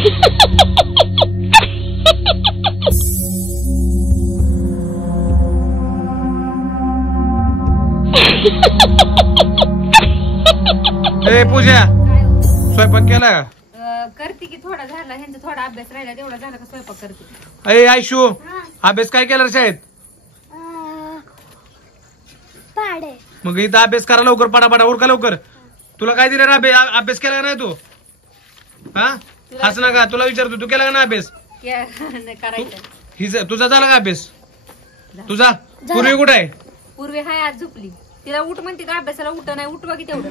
ए पूजा स्वयंपाक केला का? करते की थोडा झाला ह्यांचा थोडा अभ्यास राहिला तेवढा झाला का स्वयंपाक करते. अरे आयशू अभ्यास काय केला शाळेत? मग इथं अभ्यास करा लवकर पटापटा उरका लवकर. तुला काय दिलं ना अभ्यास केला नाही तू? हा असं नका तुला विचारतो तू केला का ना अभ्यास? करायचं तुझा झाला का अभ्यास? तुझा पूर्वी कुठे आहे? पूर्वी हाय आज झोपली. तिला उठ म्हणते का अभ्यासाला उठ नाही उठवा की तेवढं.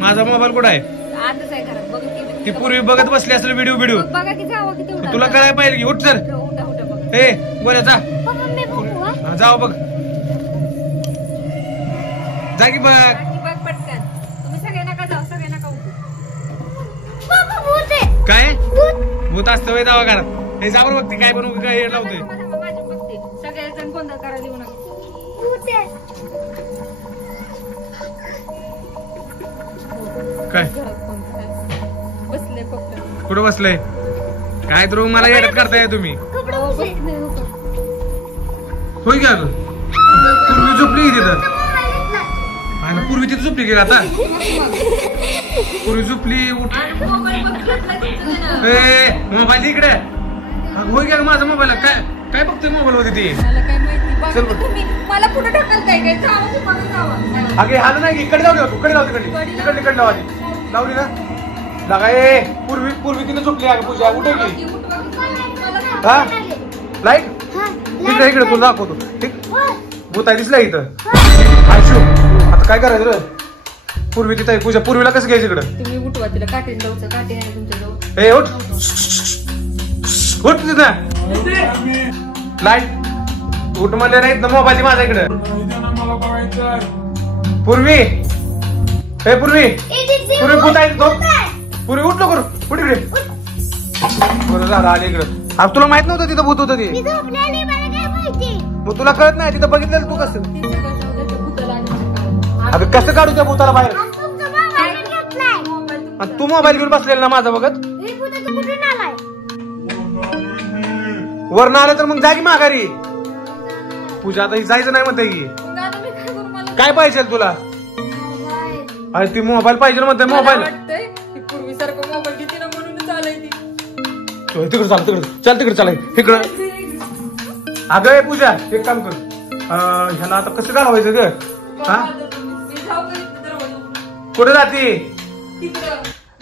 माझा मोबाईल कुठे आहे? आजच आहे घरात बघ ती पूर्वी बघत बसली असेल व्हिडिओ बघा की जावं की तेवढं. तुला काय पाहिजे की उठ सर. उठा उठा बघा. ए बोला जा जाऊ बघ जा की बघ. बघ पटकन तुम्ही सगळे नका जाऊ सगळे नका उठू. काय भूत असतं वय दवाखान्यात? हे जावर बघते काय पण काय लावतोय. माझी बघते सगळेजण गोंधळ करायला येऊ नका. काय बसले फक्त कुठं बसलंय? काय तर मला येड्यात करताय तुम्ही? होय का पूर्वी झोपली तिथं? पूर्वी तिथं झोपली की आता? पूर्वी झोपली उठ. मोबाईल इकडे होय का माझा मोबाईल? काय काय बघतोय मोबाईल मध्ये ती? मला पुढे ढकलताय काय? अगे आलं नाही इकडे जाऊ दे. इकडे जाऊ तिकडे तिकडे लावली लावली ना लागा. ए पूर्वी तिने झोपली अगं पूजा उठे की. हा लाईट तिकडे इकडे तुला दाखवतो. ठीक भूत आहे दिसला इथं. आयशू आता काय करायचं रे? पूर्वी तिथं पूजा पूर्वीला कसं घ्यायचं इकडं? तुम्ही उठवा तिला काठी जाऊचं काठी आहे तुमच्या जवळ. ए उठ उठ तिथं लाईट उठ म्हणले नाहीत ना मोबाईल माझ्या इकडं. पूर्वी हे पूर्वी भूत आहे तो. पूर्वी उठलो करू उठ इकडे. बरं झालं आली इकडं. अरे तुला माहित नव्हतं तिथं भूत होतं ते? मग तुला कळत नाही तिथं बघितलेलं तू कसं? अगं कसं काढू त्या भूताला बाहेर? तू मोबाईल घेऊन बसलेला ना माझा बघत. वरनं आलं तर मग जागी माघारी. पूजा आता जायचं नाही म्हणते की. काय पाहिजे तुला? अरे ती मोबाईल पाहिजे म्हणते. मोबाईल पूर्वीसारखं मोबाईल घेते ना म्हणून चालायची. तिकडे चाल तिकडे चल तिकडे चालाय इकडं. अगं पूजा एक काम कर ह्याला आता कसं घालवायचं ग? हा कुठे जाते?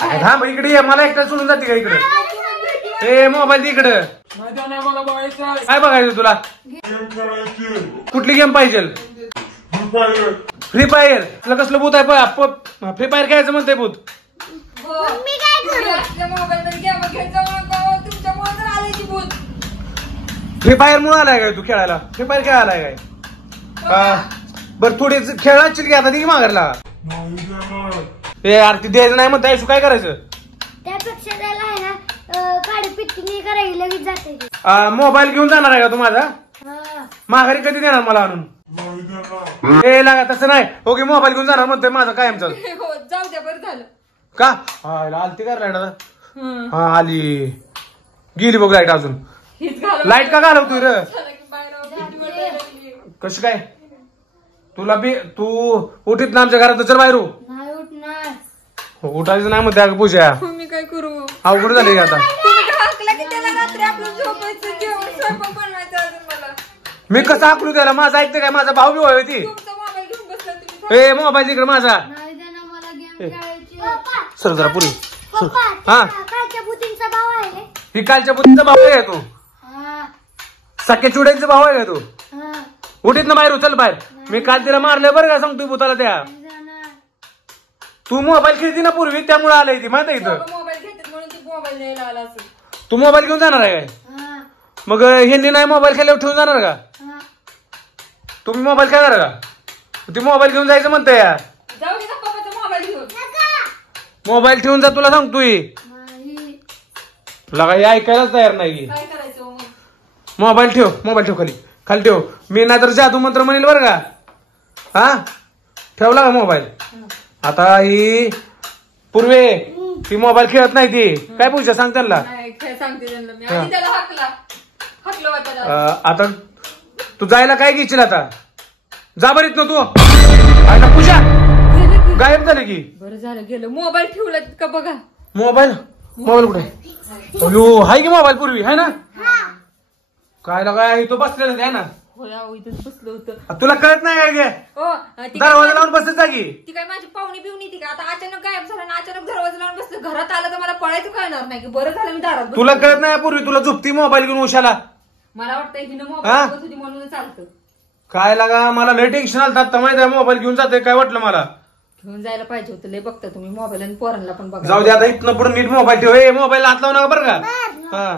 थांब इकडे ये. मला एकटा सोडून जाते का इकडे? ए मोबाईल इकडं. काय बघायचं तुला? कुठली गेम पाहिजे? Free fire. तुला कसलं भूत आहे? फ्री फायर खेळायचं म्हणते भूत. फ्री फायर मुळे आलाय काय तू खेळायला? फ्री फायर खेळायला काय? बरं थोडी खेळायची की आता ती माघारला. ए आरती द्यायचं नाही म्हणता आयशू काय करायचं? त्यापेक्षा त्याला आहे ना गाडी पिटणी करायला लगेच जाते. मोबाईल घेऊन जाणार आहे का तू माझा? माघारी कधी देणार मला आणून? ए लागा तसं नाही. ओके मोबाईल घेऊन जाणार म्हणतोय माझा कायम चाल. जाऊ द्या बरं झालं का आलती का लाईट आता? हा आली गेली बघ लाईट. अजून लाईट का घालवतोय रे? कशी काय तुला बी तू उठीत ना आमच्या घरात चल बाहेर. उठायचं नाही म्हणते पूजा. मी काय करू? अवघड झाली आता. मी कसं आकलू त्याला? माझा ऐकते काय? माझा भाऊ बी होती. ए मोबाईल तिकडे माझा. सर जरा पुरी. हा ही कालच्या बुद्धीचा भाऊ आहे तू? सख्या चुड्यांचा भाऊ आहे का तू? उठीत ना बाहेर चल बाहेर. मी काल तिला मारलं बरं का सांगतोय भूताला त्या. तू मोबाईल खेळती ना पूर्वी त्यामुळे आलाय ती माहिती इथं. तू मोबाईल घेऊन जाणार आहे काय? मग ह्यांनी नाही मोबाईल खेळल्यावर ठेवून जाणार का? तुम्ही मोबाईल खेळणार का? ती मोबाईल घेऊन जायचं म्हणते या. मोबाईल ठेवून जा तुला सांगतोय. तुला काही ऐकायलाच तयार नाही. मोबाईल ठेव खाली खाली ठेव. मी नाही तर जादू मंत्र म्हणेल बरं का. हा ठेवला का मोबाईल? आता ही पूर्वे ती मोबाईल खेळत नाही ती काय पूजा सांग त्यांना नाही, काय सांगते त्यांना मी आणि त्याला हाकलो त्याला. आता तू जायला काय घेशील आता जा बरीत ना तू आहे ना पूजा गेलं की. गायब झाले की बरं झालं गेलं मोबाईल ठेवला का बघा. मोबाईल मोबाईल कुठे अयो हाय की मोबाईल पूर्वी आहे ना काय लागाय तो बसलेला आहे ना होय अहो, इथंच बसलं होतं. तुला कळत नाही काय गे हो ती दरवाजा काय लावून बसत जागी ती काय माझी पाहुणी बिवणी ती का आता अचानक गायब झालं आणि अचानक दरवाजा लावून बसलं. घरात आलं तर मला पळायचं कळणार नाही की बरं झालं मी दारात बसले. तुला कळत नाही पूर्वी तुला झोपती मोबाईल घेऊन उशाला मला वाटतं हिनं हा? मोबाईल बघत होती म्हणून चालतं. काय लागा मला लय टेन्शन आलं आता माहिती मोबाईल घेऊन जाते काय वाटलं मला घेऊन जायला पाहिजे होतं. लय बघता तुम्ही मोबाईल आणि पोरांना पण बघा. जाऊ दे आता इथनं पुढे नीट मोबाईल ठेव मोबाईल हात लावू नका बरं का हा